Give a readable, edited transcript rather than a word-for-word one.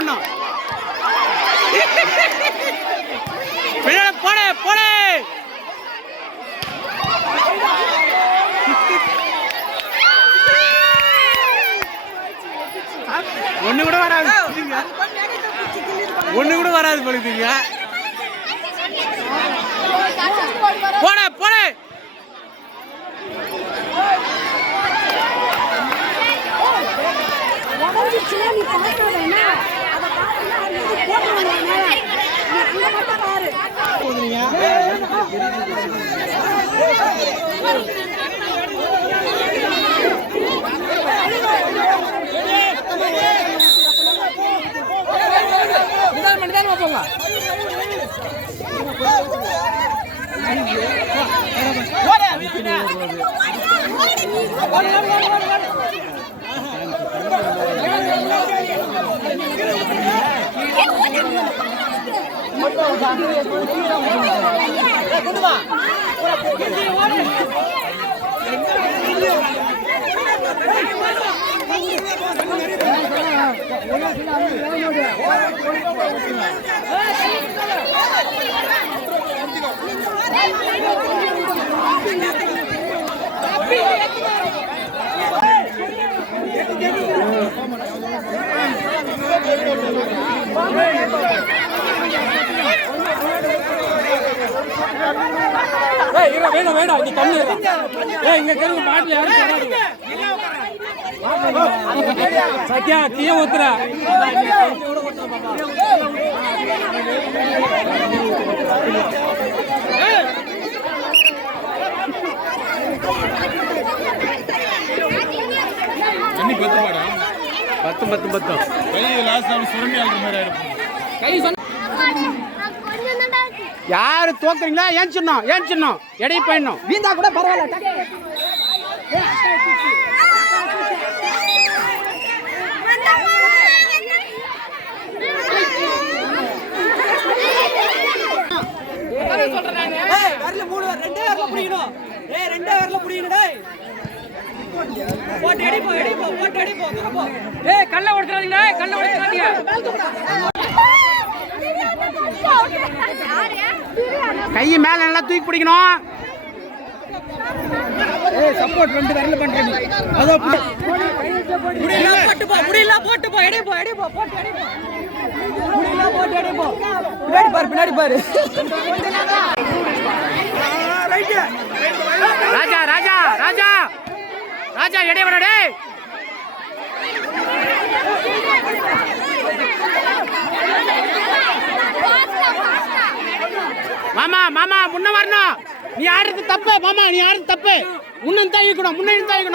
போடணும். போட போட ஒண்ணு கூட வராது. ஒண்ணு கூட வராது பழுதுங்க. போட போட வேணும் வேணும் நீ கண்ணு இங்க கேளுங்க மாட்டில யாரும் சத்யா தீய ஊத்துற பத்து பத்து பத்து யாரு தோக்குறீங்களா ஏன் சின்னம் ஏன் சின்னம் எடையை போயிடணும் வீந்தா கூட பரவாயில்ல. கல்ல உடைச்சாதீங்க கல்ல உடைச்சாதீங்க. கையை மேல நல்லா தூக்கி பிடிக்கணும். சப்போர்ட் ரெண்டு விரல பண்றீங்க. அதோ முடியல போட்டு போ முடியல போட்டு போ எடை போ எடை போ போட்டு எடை போ முடியல போட்டு எடை போ பின்னாடி பாரு ரைட் ராஜா ராஜா ராஜா ராஜா எடை வர டேய் மாமா மாமா முன்ன வரணும். நீ ஆடுறது தப்பு மாமா நீ ஆடுறது தப்பு. முன்ன தாங்கிக்கணும் முன்னாடி தாங்கிக்கணும்.